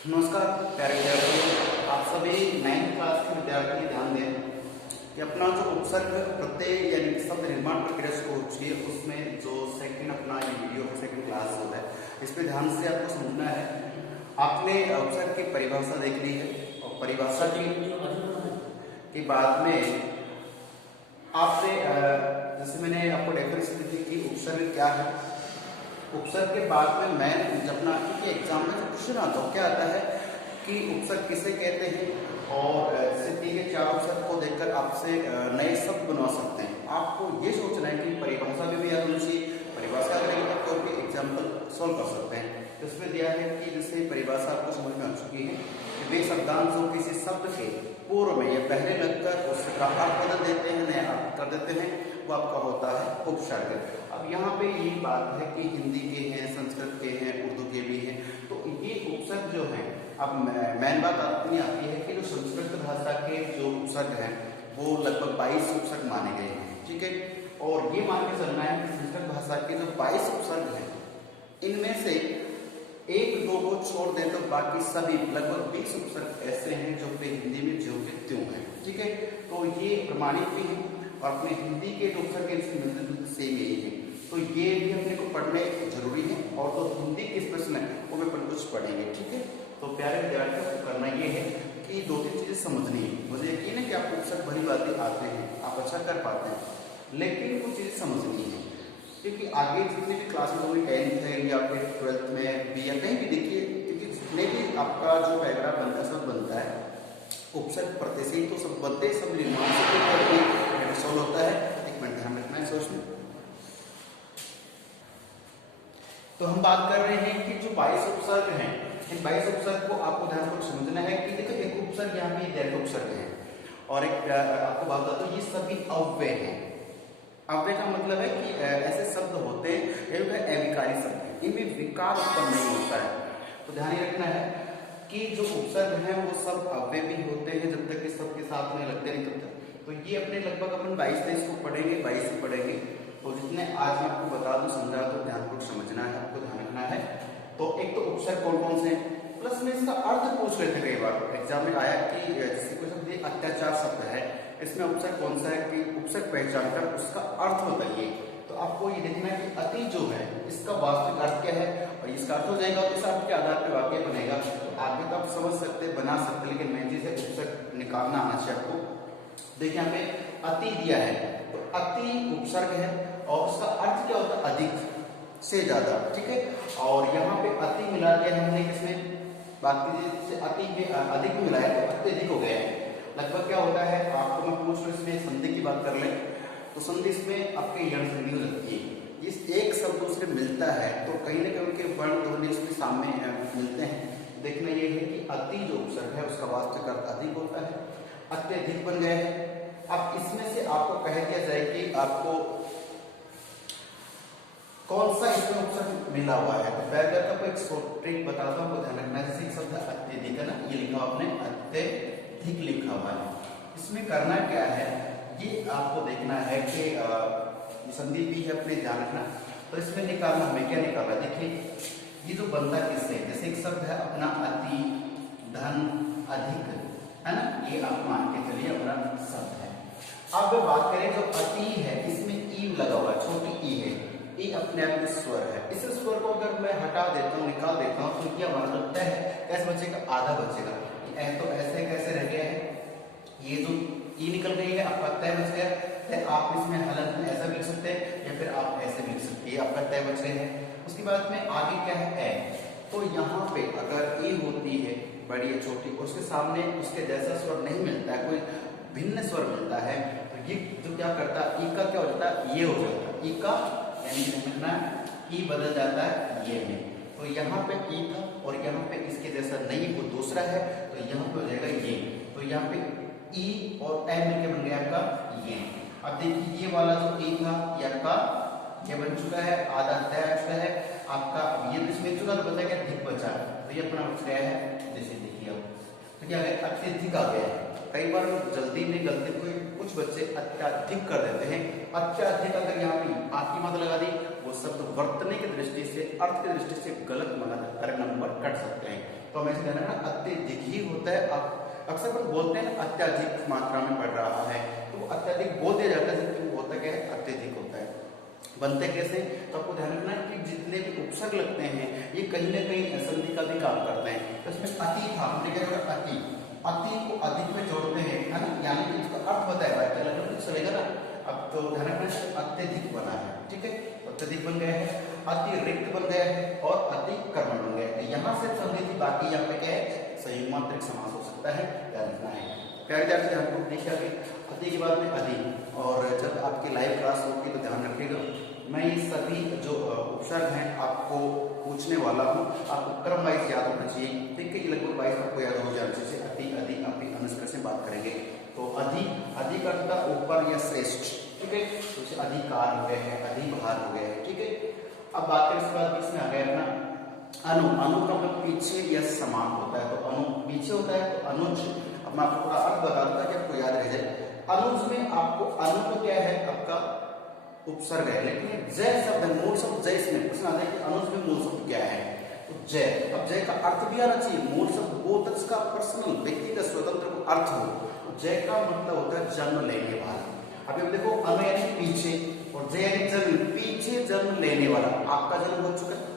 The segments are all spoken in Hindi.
नमस्कार प्यारे विद्यार्थियों, आप सभी 9th क्लास के विद्यार्थी ध्यान दें कि अपना जो उपसर्ग प्रत्यय यानी शब्द निर्माण प्रक्रिया शुरू होती है उसमें जो सेकंड अपना ये वीडियो है, सेकंड क्लास जो है इस पे ध्यान से आपको समझना है। आपने उपसर्ग की परिभाषा देख ली है और परिभाषा के बाद में आपने जैसे मैंने आपको डेफिनेशन दी थी कि उपसर्ग क्या है। उपसर्ग के बाद में मैं जब अपना क्योंकि एग्जाम में जो क्वेश्चन आता है क्या आता है कि उपसर्ग किसे कहते हैं और जैसे दिए गए 4 उपसर्ग को देखकर आपसे नए शब्द बनवा सकते हैं। आपको ये सोचना है कि परिभाषा भी याद होनी चाहिए, परिभाषा याद रहेगी तो कोई भी एग्जाम्पल सॉल्व कर सकते हैं। तो इसमें दिया है कि जैसे परिभाषा आपको समझ में आ चुकी है कि वे शब्दांश जो किसी शब्द के पूर्व में या पहले लगकर उसका अर्थ बदल देते हैं, नया अर्थ कर देते हैं, वो आपका होता है उपसर्ग। अब यहाँ पे ये बात है कि हिंदी के हैं, संस्कृत के हैं, उर्दू के भी हैं, तो ये उपसर्ग जो है अब मेन बात अपनी आती है कि जो संस्कृत भाषा के जो उपसर्ग हैं वो लगभग 22 उपसर्ग माने गए हैं, ठीक है। और ये मान के चलना है कि संस्कृत भाषा के जो 22 उपसर्ग हैं इनमें से 1-2 को छोड़ दें तो बाकी सभी लगभग 20 उपसर्ग ऐसे हैं जो कि हिंदी में ज्यों के त्यों हैं, ठीक है। तो ये प्रमाणित भी है और अपने हिंदी के उपसर्ग इससे मिलते जुलते सेम यही है, तो ये भी अपने को पढ़ने जरूरी है। और तो हिंदी किस प्रश्न है वो भी अपन कुछ पढ़ेंगे, ठीक है। तो प्यारे विद्यार्थियों को करना ये है कि 2-3 चीजें समझनी है। मुझे यकीन है कि आपको उपसर्ग भरी बातें आते हैं, आप अच्छा कर पाते हैं, लेकिन कुछ चीजें समझनी है क्योंकि आगे जितने भी क्लास में होंगे 10th है या फिर 12th में भी या कहीं भी देखिए, क्योंकि जितने भी आपका जो पैराग्राफ बनता है सब बनता है उपसर्ग प्रत्यय से ही तो सब बनते हैं, सब निर्माण से सॉल्व होता है। एक मिनट ध्यान रखना है सोचना। तो हम बात कर रहे हैं कि जो 22 उपसर्ग हैं इन 22 उपसर्ग को आपको ध्यानपूर्वक समझना है कि देखो एक उपसर्ग यहाँ पे दीर्घ उपसर्ग है और एक आपको बात बता दो ये सभी अव्यय हैं। अव्यय का मतलब है कि ऐसे शब्द होते हैं अविकारी शब्द हैं, इनमें विकार उत्पन्न नहीं होता है। तो ध्यान रखना है कि जो उपसर्ग हैं वो सब अव्यय भी होते हैं जब तक कि सबके साथ में लगते नहीं तब तक। तो ये अपने लगभग अपन 22-23 को पढ़ेंगे, 22 से पढ़ेंगे। तो जितने आज मैं आपको बता दूं समझा तो ध्यानपूर्वक समझना है, आपको ध्यान रखना है। तो एक तो उपसर्ग कौन कौन से हैं, प्लस में इसका अर्थ पूछ लेते कई बार एग्जाम में आया कि जैसे कोई शब्द अत्याचार शब्द है, इसमें उपसर्ग कौन सा है कि उपसर्ग पहचान कर उसका अर्थ बताइए। तो आपको ये देखना है कि अति जो है इसका वास्तविक अर्थ क्या है और इसका अर्थ हो जाएगा तो इस अर्थ के आधार पर वाक्य बनेगा। तो आगे तो आप समझ सकते बना सकते, लेकिन मेन चीज है उपसर्ग निकालना आना चाहिए आपको। देखिए यहाँ पे अति दिया है तो अति उपसर्ग है और उसका अर्थ क्या होता है अधिक से ज्यादा, ठीक है। और यहाँ पे अति मिला दिया है हमने किसमें, बाकी से अति में अधिक मिला है तो अत्यधिक हो गया है। लगभग क्या होता है आपको मैं पूछ रहा इसमें संधि की बात कर लें तो संधि इसमें आपके यण संधि हो जाती है। इस एक शब्द उससे मिलता है तो कहीं ना कहीं उनके वर्ण ध्वनि उसके सामने मिलते हैं। देखना ये है कि अति जो उपसर्ग है उसका वास्तविक अर्थ अधिक होता है, अत्यधिक बन गया है। अब इसमें से आपको कह दिया जाए कि आपको कौन सा इसमें उपसर्ग मिला हुआ है। तो पहले आपको एक शॉर्ट ट्रिक बताता हूँ, ध्यान रखना। जैसे एक शब्द अत्यधिक है ना, ये लिखा आपने अत्यधिक लिखा हुआ है। इसमें करना क्या है ये आपको देखना है कि संधि भी है अपने ध्यान रखना। तो इसमें निकालना हमें क्या निकालना, देखिए ये जो बनता किससे, जैसे एक शब्द है अपना अति, धन, अधिक है ना, ये आप मान के चलिए अपना शब्द है। अब बात करें जो अति है इसमें ई लगा हुआ है, छोटी ई है, ये अपने आप में स्वर है। इस स्वर को अगर मैं हटा देता हूँ निकाल देता हूँ तो क्या हमारा लगता है कैसे बचेगा, आधा बचेगा। तो ऐसे कैसे रह गया है, ये जो ई निकल गई है आपका तय बच गया है। आप इसमें हलंत में ऐसा लिख सकते हैं या फिर आप ऐसे लिख सकते हैं, आपका तय बच गया है। उसके बाद में आगे क्या है ए, तो यहाँ पे अगर ए होती है बड़ी या छोटी उसके सामने उसके जैसा स्वर नहीं मिलता है, कोई भिन्न स्वर मिलता है तो ये जो क्या करता है ई का क्या हो जाता है, ये हो जाता है। ई का यानी लिखना ई बदल जाता है ये में। तो यहाँ पे ई था और यहाँ पे इसके जैसा नहीं वो दूसरा है तो यहाँ पे हो जाएगा ये। तो यहाँ पे ई और एम मिलकर बन गया आपका ये। अब देखिए ये वाला जो ई था ये आपका ये बन चुका है, आधा तय चुका है आपका। अब ये इसमें चुका तो बचा क्या, अधिक बचा, तो ये अपना बच गया है। जैसे देखिए अब तो क्या है अत्यधिक आ गया है। कई बार जल्दी में गलती कोई कुछ बच्चे अत्याधिक कर देते हैं। अत्याधिक अगर यहाँ पे आपकी मत लगा दी वो शब्द वर्तने की दृष्टि से, अर्थ की दृष्टि से गलत माना जाता है, नंबर कट सकते हैं। तो हमें ध्यान रखना अत्यधिक ही होता है। आप अक्सर लोग बोलते हैं ना अत्यधिक मात्रा में पढ़ रहा है, तो वो अत्यधिक बोल दिया जाता है, जबकि होता क्या है, अत्यधिक होता है। बनते कैसे, तो आपको ध्यान रखना है कि जितने भी उपसर्ग लगते हैं ये कहीं ना कहीं संधि का भी काम करते हैं। तो इसमें अति था, अति, अति को अधिक में जोड़ते हैं, है ना, यानी कि इसका अर्थ बताया हुआ है, अलग अलग चलेगा ना। अब तो ध्यान रखना है अत्यधिक बना है, ठीक है, अत्यधिक बन गया है, अतिरिक्त बन गया है और अतिक्रमण बन गया है। यहाँ से संधि थी, बाकी यहाँ पे क्या है, संयुग्मात्मक समास हो सकता है, ध्यान रखना है। प्यारे ध्यान से आपको देखिए आगे अति के बाद में अधि, और जब आपकी लाइव क्लास होगी तो ध्यान रखिएगा मैं ये सभी जो उपसर्ग हैं आपको पूछने वाला हूँ, आपको क्रम वाइज याद होना चाहिए, ठीक है, लगभग वाइज आपको याद हो जाना चाहिए। अति, अधि, अपि, अनुस्वर से बात करेंगे। तो अधि, अधि का अर्थ था ऊपर या श्रेष्ठ, ठीक है, तो इसे अधिकार हो गए हैं, अधिभार हो गए हैं, ठीक है। अब बात करें इसके बाद इसमें आ गया अपना अनु, अनु का मतलब पीछे या समान होता है, तो अनु पीछे होता है, तो अनुज। अब मैं आपको थोड़ा अर्थ बता दूंगा कि आपको याद रह जाए। अनुज में आपको अनु तो क्या है, आपका उपसर्ग है, लेकिन जय शब्द है, मूल शब्द जय, इसमें प्रश्न आता है कि अनुज में मूल शब्द क्या है, तो जय। अब जय का अर्थ भी आना चाहिए, मूल शब्द वो तक का पर्सनल व्यक्तिगत स्वतंत्र अर्थ हो। तो जय का मतलब होता है जन्म लेने वाला। अभी देखो अनु यानी पीछे और जय यानी जन्म, पीछे जन्म लेने वाला, आपका जन्म हो चुका है,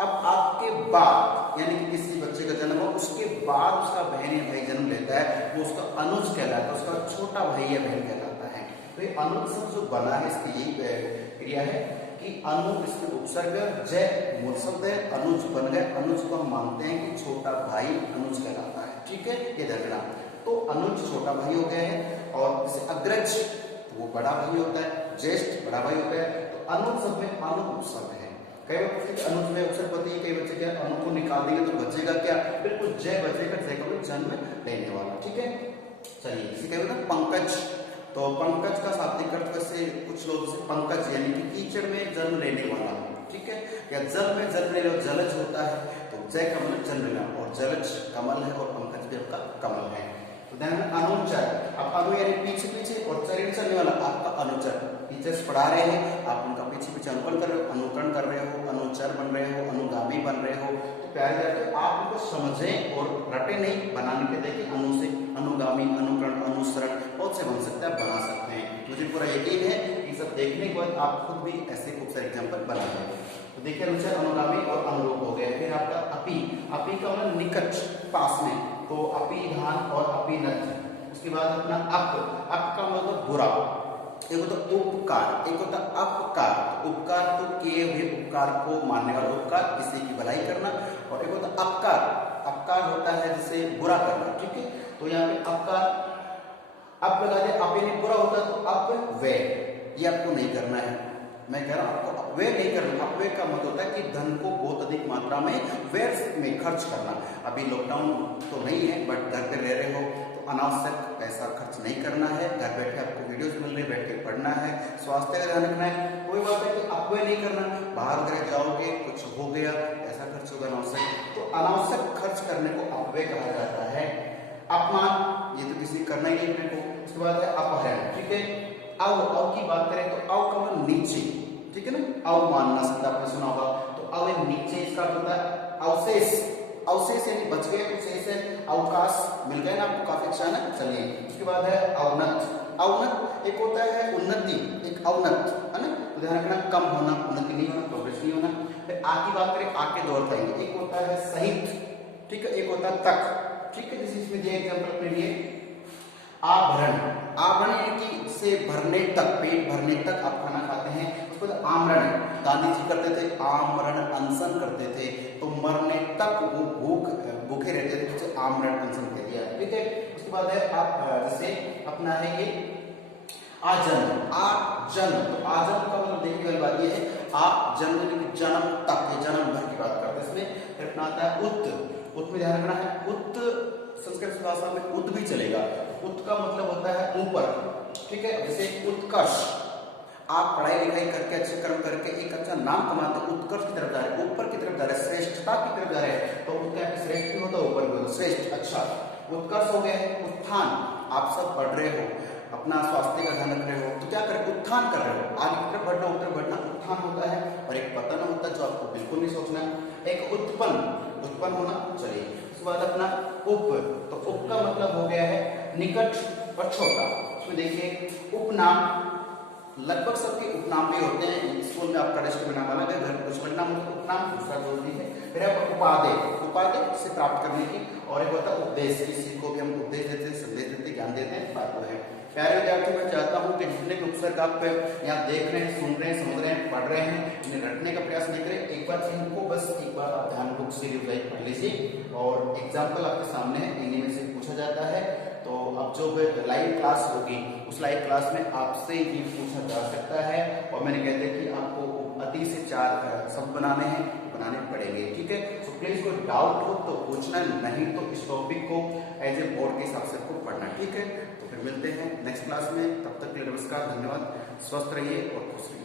अब आपके बाद यानी कि किसी बच्चे का जन्म हो, उसके बाद उसका बहन या भाई जन्म लेता है, वो उसका अनुज कहलाता है, उसका छोटा भाई या बहन कहलाता है। तो ये अनुज शब्द जो बना है इसकी यही क्रिया है कि अनु, इसमें उपसर्ग जय मूल शब्द है, अनुज बन गए, अनुज को हम मानते हैं कि छोटा भाई अनुज कहलाता है, ठीक है, ये धरना। तो अनुज छोटा भाई हो गया है, और जैसे अग्रज वो बड़ा भाई होता है, ज्येष्ठ बड़ा भाई होता है। तो अनुज शब्द में अनु उपसर्ग है। कई बच्चे अनुज में उपसर्ग होती है, कई बच्चे क्या अनु को निकाल देंगे तो बचेगा क्या, बिल्कुल जय बचेगा, जय का मतलब जन्म लेने वाला, ठीक है। चलिए इसे क्या बोलते हैं, पंकज। तो पंकज का शाब्दिक अर्थ वैसे कुछ लोग जैसे पंकज यानी कि कीचड़ में जन्म लेने वाला, ठीक है, या जल में जन्म लेने वाला जलज होता है, तो जय का मतलब जन्म लेना, और जलज कमल है और पंकज भी आपका कमल है। तो ध्यान अनुचर, अब अनु यानी पीछे पीछे और चरण चलने वाला आपका अनुचर, टीचर्स पढ़ा रहे हैं, आप उनका पीछे पीछे अनुकरण कर रहे हो, अनुकरण कर रहे हो, अनुचर बन रहे हो, अनुगामी बन रहे हो। तो प्यारे जाते आप उनको समझें और रटे नहीं, बनाने के देखिए अनु से अनुगामी, अनुकरण, अनुसरण बहुत से बन सकते हैं, बना सकते हैं। मुझे पूरा यकीन है कि सब देखने के बाद आप खुद भी ऐसे खूब सारे एग्जाम्पल बना लेंगे। तो देखिए अनुचर, अनुगामी और अनुरूप हो गए। फिर आपका अपी, अपी का मतलब निकट, पास में, तो अपी धान और अपी नद। उसके बाद अपना अप का मतलब बुरा, एक होता उपकार, एक होता अपकार। उपकार तो किए हुए उपकार को मानने वाला उपकार, किसी की भलाई करना, और एक होता अपकार, अपकार होता है जिसे बुरा करना, ठीक है। तो यहाँ पे अपकार, अब लगा दे, आप यानी बुरा होता है, तो अपव्यय, ये आपको नहीं करना है। मैं कह रहा हूं आपको अपव्यय नहीं करना। अपव्यय का मतलब होता है कि धन को बहुत अधिक मात्रा में व्यर्थ में खर्च करना। अभी लॉकडाउन तो नहीं है, बट घर पे रह रहे हो तो अनावश्यक पैसा खर्च नहीं करना है। घर बैठे आपको वीडियोस मिल रही है, बैठ के पढ़ना है, स्वास्थ्य का ध्यान रखना है। कोई बात है कि अपव्यय नहीं करना, बाहर वगैरह जाओगे कुछ हो गया, ऐसा खर्च होगा अनावश्यक, तो अनावश्यक खर्च करने को अपव्यय कहा जाता है। अपमान, ये तो किसी करना ही नहीं अपने को। उसके बाद है अपहरण, ठीक है। अव की बात करें तो अव का मतलब नीचे, ठीक है ना, अवमानना शब्द आपने सुना होगा, तो अव नीचे, इसका होता है अवशेष, अवशेष यानी बच गए, शेष है अवकाश, मिल गए ना आपको, काफी अच्छा है ना। चलिए उसके बाद है अवनत, अवनत एक होता है उन्नति, एक अवनत है ना, तो ध्यान रखना कम होना, उन्नति नहीं होना, प्रोग्रेस नहीं होना। फिर आ की बात करें, आ के दो अर्थ आएंगे, एक होता है सहित, ठीक है, एक होता है तक, ठीक है। जैसे इसमें दिया एग्जाम्पल अपने लिए आभरण, आभरण यानी कि से भरने तक, पेट भरने तक आप खाना खाते हैं, उसको आमरण, गांधी जी करते थे आमरण अनशन करते थे, तो मरने तक वो भूखे रहते थे, उसे आमरण अनशन कह दिया, ठीक है। उसके बाद है आप जैसे अपना है ये आजन्म, आजन्म, तो आजन्म का मतलब देखने वाली बात ये है, आजन्म जन्म तक, जन्म भर की बात करते हैं। इसमें फिर अपना आता है उत्त, उत्त में ध्यान रखना है, उत्त संस्कृत भाषा में उत्त भी चलेगा, उत्त का मतलब होता है ऊपर, ठीक है। जैसे उत्कर्ष, आप पढ़ाई लिखाई करके अच्छे कर्म करके एक अच्छा नाम कमाते हैं, उत्कर्ष की तरफ जा रहे, ऊपर की तरफ जा रहे, श्रेष्ठता की तरफ जा रहे हैं, तो उसका श्रेष्ठ भी होता है, ऊपर भी होता है, श्रेष्ठ, अच्छा। उत्कर्ष हो गया है। उत्थान, आप सब पढ़ रहे हो, अपना स्वास्थ्य का ध्यान रख रहे हो, तो क्या कर रहे हो, उत्थान कर रहे हो, आगे की तरफ बढ़ना, उत्तर बढ़ना, उत्थान होता है, और एक पतन होता है जो आपको बिल्कुल नहीं सोचना है। एक उत्पन्न होना। चलिए उसके बाद अपना उप, तो उप का मतलब हो गया है निकट और छोटा। उसमें देखिए उपनाम, लगभग सबके उपनाम भी होते हैं, स्कूल में आपका डस्ट में नाम अलग है, घर कुछ बनना मतलब उपनाम, दूसरा जरूरी है। फिर आप उपाधि से प्राप्त करने की, और एक होता है उपदेश, किसी को भी हम उपदेश देते हैं, संदेश देते हैं, ज्ञान देते हैं, बात वो है। प्यारे विद्यार्थी, मैं चाहता हूं कि जितने भी उपसर्ग आप यहाँ देख रहे हैं, सुन रहे हैं, समझ रहे हैं, पढ़ रहे हैं, इन्हें रटने का प्रयास नहीं करें। एक बार इनको बस एक बार आप ध्यान बुक से रिवाइज पढ़ लीजिए, और एग्जाम्पल आपके सामने है, इन्हीं में से पूछा जाता है। तो अब जो लाइव क्लास होगी उस लाइव क्लास में आपसे ये पूछा जा सकता है, और मैंने कहते हैं कि आपको अति से 4 शब्द बनाने पड़ेंगे, ठीक है। तो प्लीज कोई डाउट हो तो पूछना, नहीं तो इस टॉपिक को एज ए बोर्ड के हिसाब से आपको पढ़ना, ठीक है। तो फिर मिलते हैं नेक्स्ट क्लास में, तब तक के लिए नमस्कार, धन्यवाद, स्वस्थ रहिए और खुश रहिए।